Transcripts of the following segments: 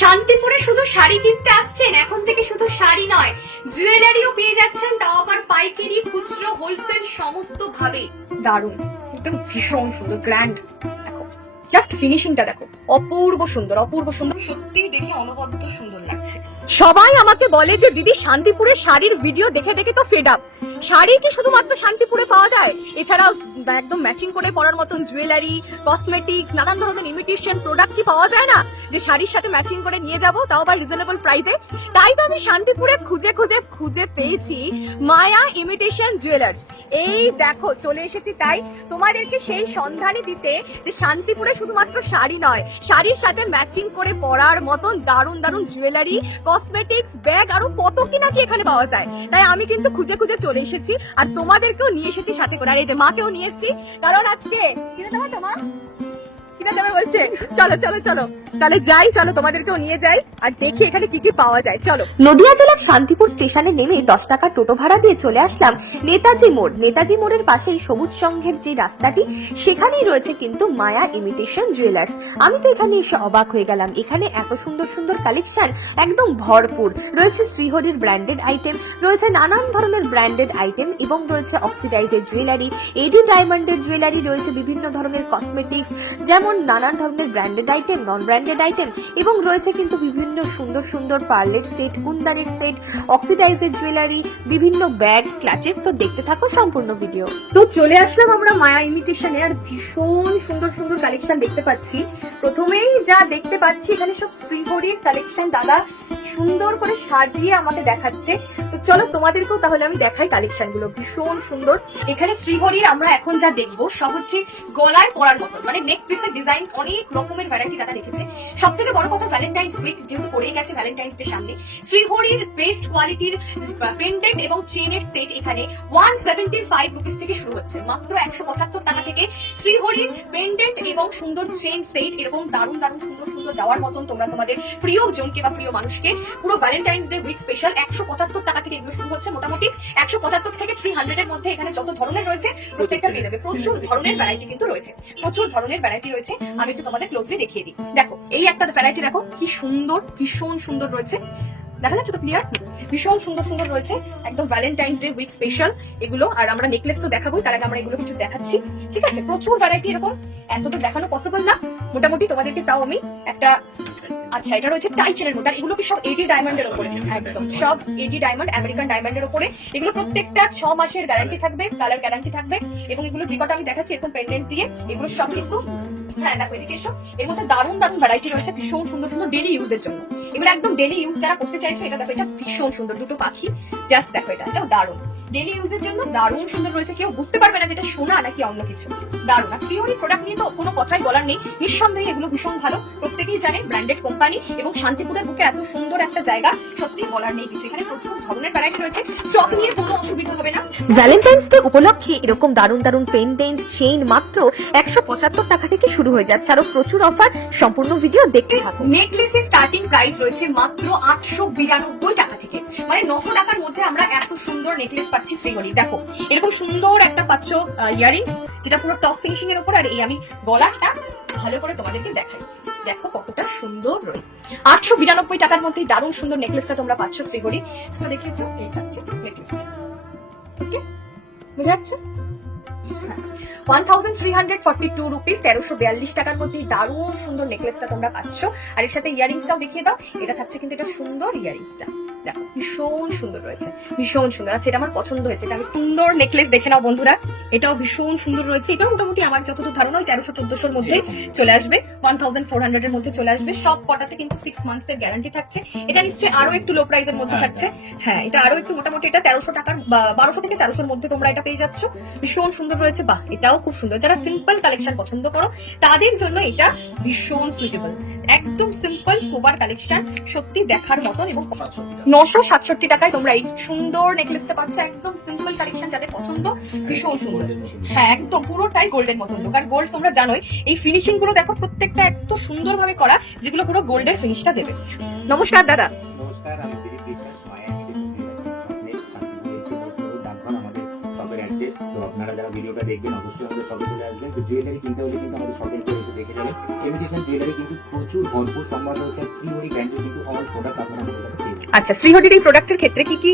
শান্তিপুরে শুধু শাড়ি কিনতে আসছেন, এখন থেকে শুধু শাড়ি নয়, জুয়েলারিও পেয়ে যাচ্ছেন, তাও আবার পাইকারি, খুচরো, হোলসেল সমস্ত ভাবে। দারুণ, একদম ভীষণ সুন্দর, গ্র্যান্ড। দেখো জাস্ট ফিনিশিংটা দেখো, অপূর্ব সুন্দর, অপূর্ব সুন্দর, সত্যি দেখে অনবদ্য সুন্দর লাগছে। সবাই আমাকে বলে যে দিদি শান্তিপুরের শাড়ির ভিডিও দেখে দেখে তো ফেড আপ। শাড়ি কি শুধুমাত্র শান্তিপুরে পাওয়া যায়? এছাড়াও একদম ম্যাচিং করে পরার মতন জুয়েলারি, কসমেটিক্স, নানান ধরনের ইমিটেশন প্রোডাক্ট কি পাওয়া যায় না, যে শাড়ির সাথে ম্যাচিং করে নিয়ে যাব, তাও আবার রিজনেবল প্রাইসে? তাই তো আমি শান্তিপুরে খুঁজে পেয়েছি মায়া ইমিটেশন জুয়েলার্স। এই দেখো চলে এসেছি, তাই তোমাদেরকে সেই সন্ধানই দিতে যে শান্তিপুরে শুধুমাত্র শাড়ি নয়, শাড়ির সাথে ম্যাচিং করে পরার মতন দারুণ দারুণ জুয়েলারি, কসমেটিক্স, ব্যাগ আরো কত কি নাকি এখানে পাওয়া যায়। তাই আমি কিন্তু খুঁজে চলে এসেছি, আর তোমাদেরকেও নিয়ে এসেছি সাথে করে। আর এই যে মাকেও নিয়ে এসেছি, কারণ আজকে কিনে দেবো তোমা, কিনে দেবে বলছে। চলো চলো চলো তাহলে যাই, চলো তোমাদেরকেও নিয়ে যাই আর দেখি এখানে কি কি পাওয়া যায়। চলো। নদিয়া জেলার শান্তিপুর স্টেশনে নেমে 10 টাকা টোটো ভাড়া দিয়ে চলে আসলাম নেতাজি মোড়। নেতাজি মোড়ের পাশেই সবুজ সংঘের যে রাস্তাটি, সেখানেই রয়েছে কিন্তু মায়া ইমিটেশন জুয়েলার্স। আমি তো এখানে এসে অবাক হয়ে গেলাম, এখানে এত সুন্দর সুন্দর কালেকশন একদম ভরপুর রয়েছে। শ্রীহরির ব্র্যান্ডেড আইটেম রয়েছে, নানান ধরনের ব্র্যান্ডেড আইটেম, এবং রয়েছে অক্সিডাইজের জুয়েলারি, এডি ডায়মন্ডের জুয়েলারি রয়েছে, বিভিন্ন ধরনের কসমেটিক্স, যেমন নানান ধরনের branded item, non branded item, এবং রয়েছে কিন্তু বিভিন্ন সুন্দর সুন্দর পার্লের সেট, কুন্দানের সেট, অক্সিডাইজের জুয়েলারি, বিভিন্ন ব্যাগ, ক্লাচেস। তো দেখতে থাকো সম্পূর্ণ ভিডিও। তো চলে আসলাম আমরা মায়া ইমিটেশনে, আর ভীষণ সুন্দর সুন্দর কালেকশন দেখতে পাচ্ছি। প্রথমেই যা দেখতে পাচ্ছি, এখানে সব শ্রীহরির কালেকশন দাদা সুন্দর করে সাজিয়ে আমাকে দেখাচ্ছে। তো চলো তোমাদেরকেও তাহলে আমি দেখাই কালেকশন গুলো, ভীষণ সুন্দর। এখানে শ্রীহরির আমরা এখন যা দেখবো সব হচ্ছে গলায় পরার মতন, মানে নেক পিসের ডিজাইন, অনেক রকমের ভ্যারাইটি দাদা রেখেছে। সব থেকে বড় কথা, ভ্যালেন্টাইন্স উইক যেহেতু পড়েই গেছে, ভ্যালেন্টাইন্স ডে সামনে, শ্রীহরির বেস্ট কোয়ালিটির পেন্ডেন্ট এবং চেনের সেট এখানে 175 রুপিস থেকে শুরু হচ্ছে। মাত্র 175 টাকা থেকে শ্রীহরির পেন্ডেন্ট এবং সুন্দর চেন সেট, এরকম দারুণ দারুণ সুন্দর সুন্দর দেওয়ার মতন তোমরা তোমাদের প্রিয়জনকে বা প্রিয় মানুষকে পুরো ভ্যালেন্টাইন্স ডে উইক স্পেশাল 175 টাকা থেকে এগুলো শুরু হচ্ছে। মোটামুটি 175 থেকে 300 এর মধ্যে এখানে যত ধরনের রয়েছে প্রত্যেকটা পেয়ে যাবে। প্রচুর ধরনের ভ্যারাইটি কিন্তু রয়েছে, প্রচুর ধরনের ভ্যারাইটি রয়েছে। আমি একটু তোমাদের ক্লোজলি দেখিয়ে দিই। দেখো এই একটা ভ্যারাইটি, দেখো কি সুন্দর, ভীষণ সুন্দর রয়েছে, দেখা যাচ্ছে তো ক্লিয়ার? ভীষণ সুন্দর সুন্দর রয়েছে, একদম ভ্যালেন্টাইন্স ডে উইক স্পেশাল এগুলো। আর আমরা নেকলেস তো দেখাবোই, তার আগে আমরা এগুলো কিছু দেখাচ্ছি, ঠিক আছে? প্রচুর ভ্যারাইটি, এরকম এত তো দেখানো পসিবল না, মোটামুটি তোমাদেরকে তাও আমি একটা। আচ্ছা, এটা রয়েছে টাই চেনের মধ্যে, আর এগুলো কি সব এডি ডায়মন্ডের উপরে, একদম সব এডি ডায়মন্ড, আমেরিকান ডায়মন্ডের উপরে। এগুলো প্রত্যেকটা 6 মাসের গ্যারান্টি থাকবে, কালার গ্যারান্টি থাকবে, এবং এগুলো যে কটা আমি দেখাচ্ছি এরকম পেন্ডেন্ট দিয়ে, এগুলো সব কিন্তু, হ্যাঁ দেখো এদিকে এসো, এর মধ্যে দারুণ দারুণ ভ্যারাইটি রয়েছে, ভীষণ সুন্দর সুন্দর ডেলি ইউজের জন্য। এগুলো একদম ডেলি ইউজ যারা করতে চাইছো, এটা দেখো, এটা ভীষণ সুন্দর, দুটো পাখি, জাস্ট দেখো, এটাও দারুণ ডেলি ইউজের জন্য, দারুণ সুন্দর রয়েছে। কেউ বুঝতে পারবে না যেটা সোনা নাকি অন্য কিছু, দারুণ। আর শ্রীহরি প্রোডাক্ট নিয়ে তো কোনো কথাই বলার নেই, নিঃসন্দেহে এগুলো ভীষণ ভালো, প্রত্যেকেই জানে, ব্র্যান্ডেড কোম্পানি, এবং শান্তিপুরের বুকে এত সুন্দর একটা জায়গা, সত্যি বলার নেই কিছু। এখানে প্রচুর ধরনের ভ্যারাইটি রয়েছে, স্টক নিয়ে কোনো অসুবিধা হবে না। ভ্যালেন্টাইন্স ডে উপলক্ষে এরকম দারুণ দারুণ পেন্ডেন্ট, চেইন মাত্র 175 টাকা থেকে শুরু হয়ে যাচ্ছে, আরো প্রচুর অফার, সম্পূর্ণ ভিডিও দেখতে থাকুন। নেকলেসের স্টার্টিং প্রাইস রয়েছে মাত্র 892 টাকা থেকে, মানে 900 টাকার মধ্যে আমরা এত সুন্দর নেকলেস পাচ্ছি শ্রীহরি। দেখো এরকম সুন্দর একটা পাচ্ছ ইয়ারিংস, যেটা পুরো টপ ফিনিশিং এর উপর, আর এই আমি গলাটা ভালো করে তোমাদেরকে দেখাই, দেখো কতটা সুন্দর রয়েছে। 892 টাকার মধ্যে দারুণ সুন্দর নেকলেসটা তোমরা পাচ্ছ শ্রীহরি। তো দেখেছো, এই হচ্ছে নেকলেসটা, ওকে বুঝা যাচ্ছে? 1342 রুপিস, 1342 টাকার মধ্যে দারুণ সুন্দর নেকলেসটা তোমরা পাচ্ছ। আর এর সাথে ইয়ারিংসটাও দেখিয়ে দাও, এটা থাকছে কিন্তু এটা সুন্দর ইয়ারিংসটা, দেখো ভীষণ সুন্দর রয়েছে, ভীষণ সুন্দর। আচ্ছা, এটা আমার পছন্দ হয়েছে, এটা আমি সুন্দর নেকলেস দেখে নাও বন্ধুরা, এটাও ভীষণ সুন্দর রয়েছে। এটাও মোটামুটি আমার যতদূর ধারণা 1300-1400 মধ্যে চলে আসবে, 1400 এর মধ্যে চলে আসবে। সব কটাতে কিন্তু 6 মান্থস এর গ্যারান্টি থাকছে। এটা নিশ্চয়ই আরো একটু লো প্রাইসের মধ্যে থাকছে, হ্যাঁ এটা আরো একটু, মোটামুটি এটা 1300 টাকার, 1200 থেকে 1300 এর মধ্যে তোমরা এটা পেয়ে যাচ্ছ। ভীষণ সুন্দর রয়েছে, বাহ এটাও খুব সুন্দর। যারা সিম্পল কালেকশন পছন্দ করো তাদের জন্য এটা ভীষণ সুইটেবল, একদম সিম্পল সোবার কালেকশন, সত্যি দেখার মতন। এবং 967 টাকায় তোমরা এই সুন্দর নেকলেসটা পাচ্ছ, একদম সিম্পল কালেকশন, যাদের পছন্দ, ভীষণ সুন্দর। হ্যাঁ একদম পুরোটাই গোল্ডের মতন লোক, আর গোল্ড তোমরা জানোই, এই ফিনিশিং গুলো দেখো প্রত্যেকটা এত সুন্দর ভাবে করা, যেগুলো পুরো গোল্ডের ফিনিশটা দেবে। নমস্কার দাদা। নমস্কার, আমি দিলীপ বিশ্বাস, মায়া ইমিটেশন জুয়েলার্স। আপনি শান্তিপুরে এসে বলতে দাম আমাদের শপের অ্যাড্রেস, তো আপনি আপনারা যারা ভিডিওটা দেখবেন অবশ্যই আমাদের শপে চলে আসবেন। তো জুয়েলারি কিনতে হলে কিন্তু আমাদের শপে এসে দেখে যাবেন। ইমিটেশন জুয়েলারি কিন্তু প্রচুর ভরপুর সম্ভার রয়েছে। শ্রীহরি ব্র্যান্ডের কিন্তু অল প্রোডাক্ট আপনারা আমাদের কাছে পেয়ে যাবেন। আচ্ছা, শ্রীহরির এই প্রোডাক্টের ক্ষেত্রে কি কি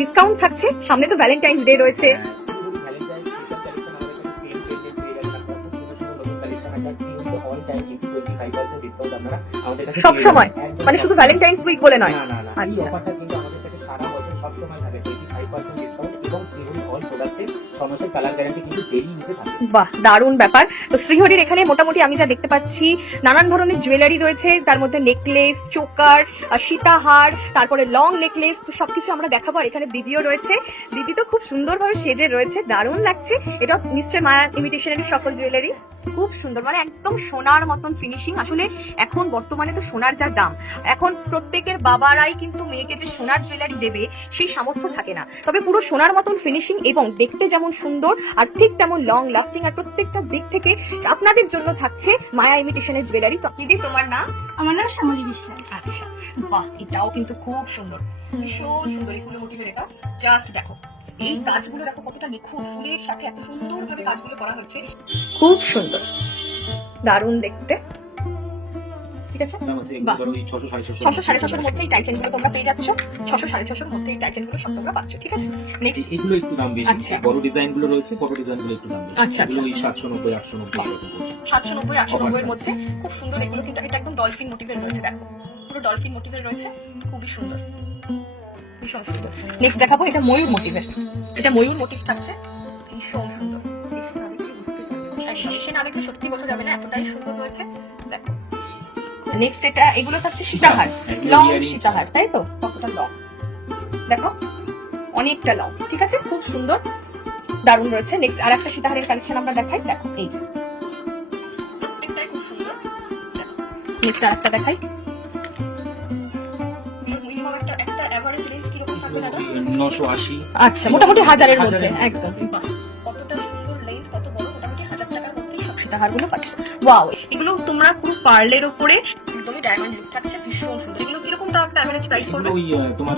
ডিসকাউন্ট থাকছে? সামনে তো ভ্যালেন্টাইন্স ডে রয়েছে। শ্রীহরি ভ্যালেন্টাইন স্পেশাল কালেকশন আমাদের কাছে সেল পেয়ে যাবেন। আপনারা খুব সুন্দর সুন্দর নতুন কালেকশন আছে। শ্রীহরি অল টাইম কিন্তু 25% ডিসকাউন্ট আপনারা আমাদের কাছে সব সময়, মানে শুধু ভ্যালেন্টাইন্স উইক বলে নয়। না না না, এই আচ্ছা। অফারটা কিন্তু আমাদের কাছে সারা বছর সব সময় থাকে। 25% ডিসকাউন্ট এবং শ্রীহরি অল প্রোডাক্টের সমস্ত কালার গ্যারান্টি কিন্তু ডেইলি ইউজে থাকে। বাহ, দারুণ ব্যাপার। তো শ্রীহরির এখানে মোটামুটি আমি যা দেখতে পাচ্ছি নানান ধরনের জুয়েলারি রয়েছে, তার মধ্যে নেকলেস, চোকার, সীতাহার, তারপরে লং নেকলেস, তো সবকিছু আমরা দেখাবো। আর এখানে দিদিও রয়েছে, দিদি তো খুব সুন্দরভাবে সেজে রয়েছে, দারুণ লাগছে। এটা নিশ্চয়ই মায়া ইমিটেশনের সকল জুয়েলারি, খুব সুন্দর, মানে একদম সোনার মতন ফিনিশিং। আসলে এখন বর্তমানে তো সোনার যা দাম, এখন প্রত্যেকের বাবারাই কিন্তু মেয়েকে যে সোনার জুয়েলারি দেবে সেই সামর্থ্য থাকে না, তবে পুরো সোনার মতন ফিনিশিং এবং দেখতে যেমন সুন্দর আর ঠিক তেমন লং লাস্টিং, আর প্রত্যেকটা দিক থেকে আপনাদের জন্য থাকছে মায়া ইমিটেশনের জুয়েলারি। তো দিদি, তোমার নাম? আমার নাম শ্যামলী বিশ্বাস। আচ্ছা, বাহ, এটাও কিন্তু খুব সুন্দর, ভীষণ সুন্দর। এগুলো মোটিভের, এটা জাস্ট দেখো, এই কাজগুলো দেখো কতটা নিখুঁত, ফুলের সাথে এত সুন্দর ভাবে কাজগুলো করা হয়েছে, খুব সুন্দর, দারুণ দেখতে। ঠিক আছে, দাম আছে বাহ। এগুলোর ওই 600 600 650 650 মধ্যে এই টাইটেন গুলো তোমরা পেয়ে যাচ্ছ, 600 650 মধ্যে এই টাইটেন গুলো সব তোমরা পাচ্ছ। ঠিক আছে, নেক্সট। এগুলো একটু দাম বেশি। আচ্ছা। বড় ডিজাইন গুলো রয়েছে, বড় ডিজাইন গুলো একটু দাম বেশি। আচ্ছা, আচ্ছা। এগুলো ওই 790 890 এরকম পড়বে। 790 890 এর মধ্যে খুব সুন্দর এগুলো, কিন্তু এটা একদম ডলফিন মোটিভের রয়েছে, দেখো পুরো ডলফিন মোটিভের রয়েছে, খুবই সুন্দর, ভীষণ সুন্দর। নেক্সট দেখাবো, এটা ময়ূর মোটিভের, এটা ময়ূর মোটিভ থাকছে, ভীষণ সুন্দর। এসে না দেখলে সত্যি বোঝা যাবে না, এতটাই সুন্দর রয়েছে, দেখো। নেক্সট এটা, এগুলো থাকছে সীতাহার, লং সীতাহার, তাই তো? কতটা লং দেখো, অনেকটা লং, ঠিক আছে, খুব সুন্দর, দারুণ রয়েছে। নেক্সট আর একটা সীতাহারের কালেকশন আমরা দেখাই, দেখো এই যে প্রত্যেকটাই খুব সুন্দর। নেক্সট আর একটা দেখাই, মিনিমাম একটা এভারেজ রেঞ্জ কিরকম থাকবে দাদা? 980। আচ্ছা, মোটামুটি 1000 এর মধ্যে, হাজারের মধ্যে। একদম। বাহ, কতটা সুন্দর লেন্থ, কত বড়, মোটামুটি 1000 টাকার মধ্যে সব সীতাহারগুলো পাচ্ছে। ওয়াও, এগুলো তোমরা পুরো পার্লের উপরে একদমই ডায়মন্ড লুক থাকছে, ভীষণ সুন্দর। এগুলো কিরকম তাও একটা এভারেজ প্রাইস এগুলো পড়বে? ওই তোমার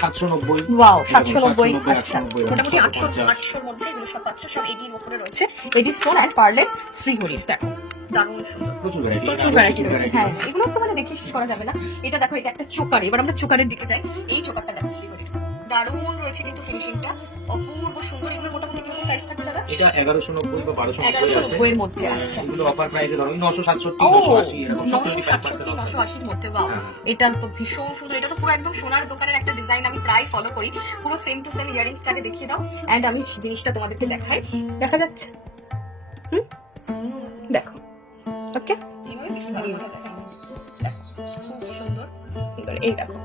790। ওয়াও, 790। আচ্ছা, 790, মোটামুটি 850 800 এর মধ্যে এগুলো সব পাচ্ছ, সব এডির উপরে রয়েছে, এডি স্টোন এন্ড পার্লের শ্রীহরি, দেখো দারুণ সুন্দর, প্রচুর ভ্যারাইটি। প্রচুর ভ্যারাইটি রয়েছে। হ্যাঁ, এগুলো তো মানে দেখে শেষ করা যাবে না। এটা দেখো, এটা একটা চোকার, এবার আমরা চোকারের দিকে যাই। এই চোকারটা দেখো শ্রীহরির, দারুণ রয়েছে কিন্তু ফিনিশিংটা, অপূর্ব সুন্দর। এগুলো মোটামুটি কি প্রাইস থাকবে দাদা? এটা 1190 বা 1290 1190 এর মধ্যে। আচ্ছা, এগুলো অফার প্রাইসে ধরো 967 ও 980 এরকম 967 980 এর মধ্যে। ওয়াও, হ্যাঁ। এটা তো ভীষণ সুন্দর। এটা তো পুরো একদম সোনার দোকানের একটা ডিজাইন, আমি প্রায় ফলো করি। পুরো সেম টু সেম ইয়ারিংসটাকে দেখিয়ে দাও, এন্ড আমি জিনিসটা তোমাদেরকে দেখাই। দেখা যাচ্ছে? দেখো, ওকে, এইভাবে বেশি ভালো করে দেখাবো। দেখো, খুব সুন্দর। এবার এই দেখো,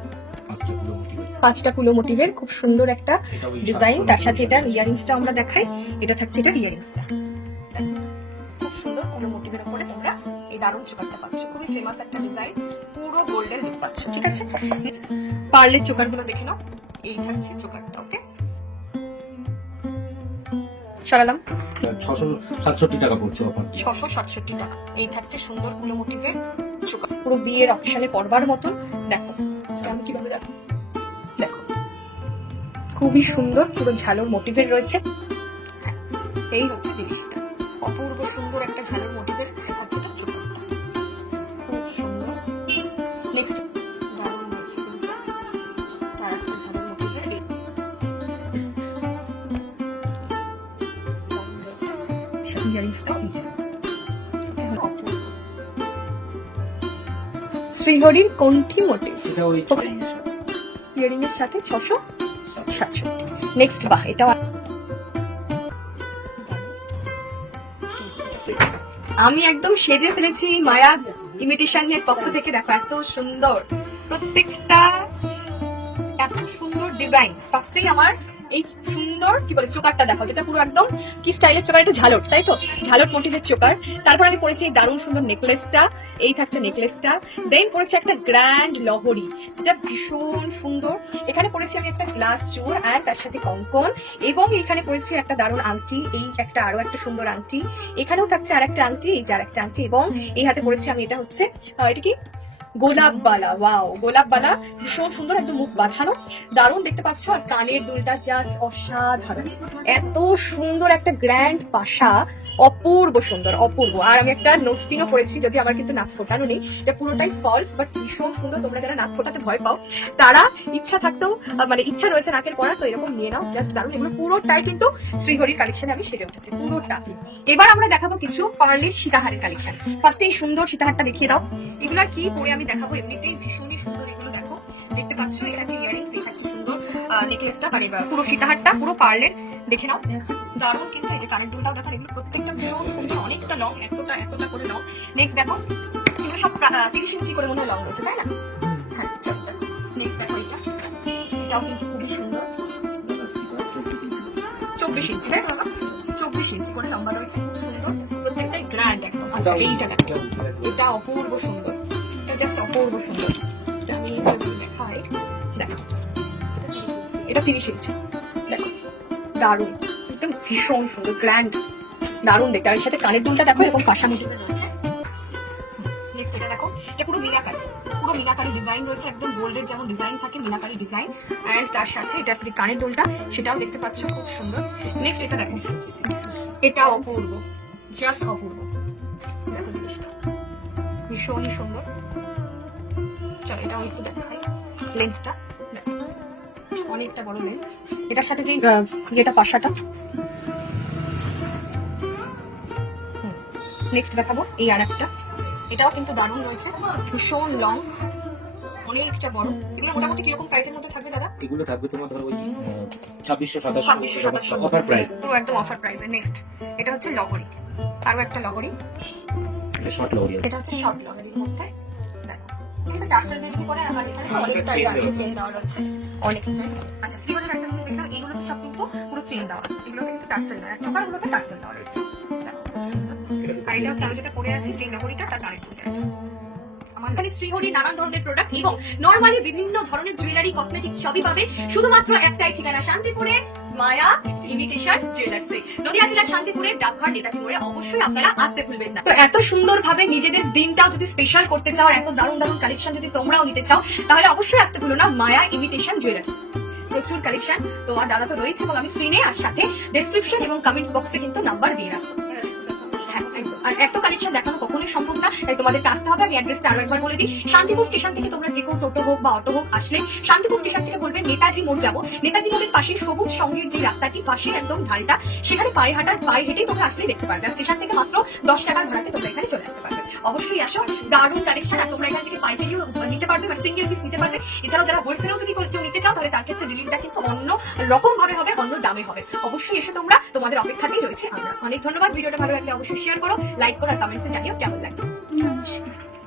5টা কুলো মোটিভের খুব সুন্দর একটা এটা ওই ডিজাইন, 790 তার সাথে এটা ইয়ারিংসটা আমরা দেখাই। এটা থাকছে, এটা ইয়ারিংসটা, খুব সুন্দর কুলো মোটিভের উপরে তোমরা এই দারুণ চোকারটা পাচ্ছ, খুবই ফেমাস একটা ডিজাইন, পুরো গোল্ডেন লুক পাচ্ছ। ঠিক আছে, পার্লের চোকারগুলো দেখে নাও, এই থাকছে চোকারটা। ওকে, সরালাম, 667 টাকা পড়ছে অফার। 667 টাকা। এই থাকছে সুন্দর কুলো মোটিভের চোকার, পুরো বিয়ের অকেশনে পরবার মতন। দেখো আমি কিভাবে, দেখো দেখো, খুবই সুন্দর, পুরো ঝালর মোটিভের রয়েছে। হ্যাঁ, এই হচ্ছে জিনিসটা, অপূর্ব সুন্দর একটা ঝালর মোটিভের থাকছে এটা চোকারটা, খুব সুন্দর। নেক্সট দারুণ রয়েছে কিন্তু তার একটা ঝালর মোটিভের, শ্রীহরির কণ্ঠী মোটিভ, এটা ওই ইয়ারিং এর সাথে 667। নেক্সট, বাহ, এটা আমি একদম সেজে ফেলেছি মায়া ইমিটেশনের পক্ষ থেকে। দেখো এত সুন্দর, প্রত্যেকটা এত সুন্দর ডিজাইন। ফার্স্টেই আমার এই সুন্দর কি বলে চোকারটা দেখো, যেটা পুরো একদম কি স্টাইলের চোকার, এটা ঝালট, তাই তো? ঝালট মোটিভের চোকার। তারপর আমি পরেছি এই দারুণ সুন্দর নেকলেসটা, এই থাকছে নেকলেসটা। দেন পরেছি একটা গ্র্যান্ড লহরি, যেটা ভীষণ সুন্দর। এখানে পরেছি আমি একটা গ্লাস চোর আর তার সাথে কঙ্কন, এবং এখানে পরেছি একটা দারুণ আংটি, এই একটা আরো একটা সুন্দর আংটি। এখানেও থাকছে আর একটা আংটি, এই যে আর একটা আংটি, এবং এই হাতে পরেছি আমি, এটা হচ্ছে এটা কি গোলাপবালা, ওয়াও গোলাপবালা, ভীষণ সুন্দর, একদম মুখ বাঁধানো, দারুণ দেখতে পাচ্ছ। আর কানের দুলটা জাস্ট অসাধারণ, এত সুন্দর একটা গ্র্যান্ড পাশা, অপূর্ব সুন্দর, অপূর্ব। আর আমি একটা নোজপিনও পরেছি, যদি আমার কিন্তু নাক ফোটানো নেই, এটা পুরোটাই ফলস, বাট ভীষণ সুন্দর। তোমরা যারা নাক ফোটাতে ভয় পাও তারা ইচ্ছা থাকতেও মানে ইচ্ছা রয়েছে নাকের পরা, তো এরকম নিয়ে নাও, জাস্ট দারুণ। এগুলো পুরোটাই কিন্তু শ্রীহরির কালেকশনে আমি সেজে উঠেছি পুরোটা। এবার আমরা দেখাবো কিছু পার্লের সীতাহারের কালেকশন। ফার্স্টে এই সুন্দর সীতাহারটা দেখিয়ে দাও। এগুলো আর কি পরে আমি দেখাবো, এমনিতেই ভীষণই সুন্দর। এগুলো দেখো, দেখতে পাচ্ছ, এই হচ্ছে ইয়ারিংস, এই হচ্ছে সুন্দর নেকলেসটা, মানে পুরো সীতাহারটা পুরো পার্লের, দেখে নাও দারুণ। কিন্তু এই যে কানের দুলটাও দেখো, এগুলো প্রত্যেকটা ভীষণ সুন্দর, অনেকটা লং, এতটা করে লং। নেক্সট দেখো, এগুলো সব 30 ইঞ্চি করে মনে হয় লং রয়েছে, তাই না? হ্যাঁ, নেক্সট দেখো, এটাও কিন্তু খুবই সুন্দর, 24 ইঞ্চি, তাই তো? 24 ইঞ্চি করে লম্বা রয়েছে, খুব সুন্দর, প্রত্যেকটাই গ্র্যান্ড একদম। আচ্ছা, এইটা দেখো, এটা অপূর্ব সুন্দর, এটা জাস্ট অপূর্ব সুন্দর। এটা আমি দেখাই, দেখো, এটা 30 ইঞ্চি, দেখো দারুণ, একদম ভীষণ সুন্দর, গ্র্যান্ড, দারুণ দেখতে। আর এর সাথে কানের দুলটা দেখো, এরকম পাশা মোটিভের রয়েছে। নেক্সট এটা দেখো, এটা পুরো মিনাকারি, পুরো মিনাকারি ডিজাইন রয়েছে, একদম গোল্ডের যেমন ডিজাইন থাকে, মিনাকারি ডিজাইন। এন্ড তার সাথে এটা যে কানের দুলটা, সেটাও দেখতে পাচ্ছ, খুব সুন্দর। নেক্সট এটা দেখো, এটা অপূর্ব, জাস্ট অপূর্ব, দেখো জিনিসটা ভীষণই সুন্দর। চলো এটাও একটু দেখাই, লেন্থটা অনেকটা বড় লেন্থ, এটার সাথে যে যেটা পাশাটা। নেক্সট দেখাবো এই আর একটা, এটাও কিন্তু দারুণ রয়েছে, ভীষণ লং, অনেকটা বড়। এগুলো মোটামুটি কিরকম প্রাইসের মধ্যে থাকবে দাদা? এগুলো থাকবে তোমার ধরো ওই 2600-2700 অফার প্রাইস, পুরো একদম অফার প্রাইসে। নেক্সট এটা হচ্ছে লহরি, আরো একটা লহরি, এটা শর্ট লরি, এটা হচ্ছে শর্ট লহরির মধ্যে, দেখো এটা টার্সেল দিয়ে করে, আর এখানে অনেকটা আছে, চেন দেওয়া রয়েছে অনেকটা। আচ্ছা, শ্রীহরির একটা জিনিস দেখলাম, এগুলো সব কিন্তু পুরো চেন দেওয়া, এগুলোতে কিন্তু টার্সেল দেওয়া, চোকারগুলোতে টার্সেল দেওয়া রয়েছে, দেখো। আর এটা হচ্ছে আমি যেটা পরে আছি, যে লহরিটা, তার কানের দুলটা। আমার এখানে শ্রীহরি নানান ধরনের প্রোডাক্ট এবং নরমালি বিভিন্ন ধরনের জুয়েলারি, কসমেটিক্স সবই পাবে, শুধুমাত্র একটাই ঠিকানা, শান্তিপুরে মায়া ইমিটেশনস জুয়েলার্সে, নদিয়া জেলার শান্তিপুরের ডাকঘর নেতাজি মোড়ে। অবশ্যই আপনারা আসতে ভুলবেন না। তো এত সুন্দরভাবে নিজেদের দিনটাও যদি স্পেশাল করতে চাও, আর এত দারুণ দারুণ কালেকশন যদি তোমরাও নিতে চাও, তাহলে অবশ্যই আসতে ভুলো না মায়া ইমিটেশন জুয়েলার্স। প্রচুর কালেকশন তোমার দাদা তো রয়েছে, এবং আমি স্ক্রিনে আর সাথে ডেসক্রিপশন এবং কমেন্টস বক্সে কিন্তু নাম্বার দিয়ে রাখবো। আর এত কালেকশন দেখানো কখনোই সম্ভব না, তাই তোমাদেরকে আসতে হবে। আমি অ্যাড্রেসটা আরো একবার বলে দিই, শান্তিপুর স্টেশন থেকে তোমরা যে কোনো টোটো হোক বা অটো হোক আসলে শান্তিপুর স্টেশন থেকে বলবে নেতাজি মোড় যাবো, নেতাজি মোড়ের পাশে সবুজ সঙ্গের যে রাস্তাটি, পাশে একদম ঢালটা, সেখানে পায়ে হেঁটেই তোমরা আসলেই দেখতে পারবে। স্টেশন থেকে মাত্র 10 টাকার ভাড়াতে তোমরা এখানে চলে আসতে পারবে। অবশ্যই আসো, দারুণ কালেকশন। আর তোমরা এখান থেকে পাইকারিও নিতে পারবে, মানে সিঙ্গেল পিস নিতে পারবে। এছাড়াও যারা হোলসেলও যদি কেউ নিতে চাও, তাহলে তার ক্ষেত্রে ডিলিংটা কিন্তু অন্য রকম ভাবে হবে, অন্য দামে হবে। অবশ্যই এসে তোমরা, তোমাদের অপেক্ষাতেই রয়েছে আমরা। অনেক ধন্যবাদ। ভিডিওটা ভালো লাগলে অবশ্যই শেয়ার করো, লাইক করো, আর কমেন্টসে জানিও কেমন লাগে। নমস্কার।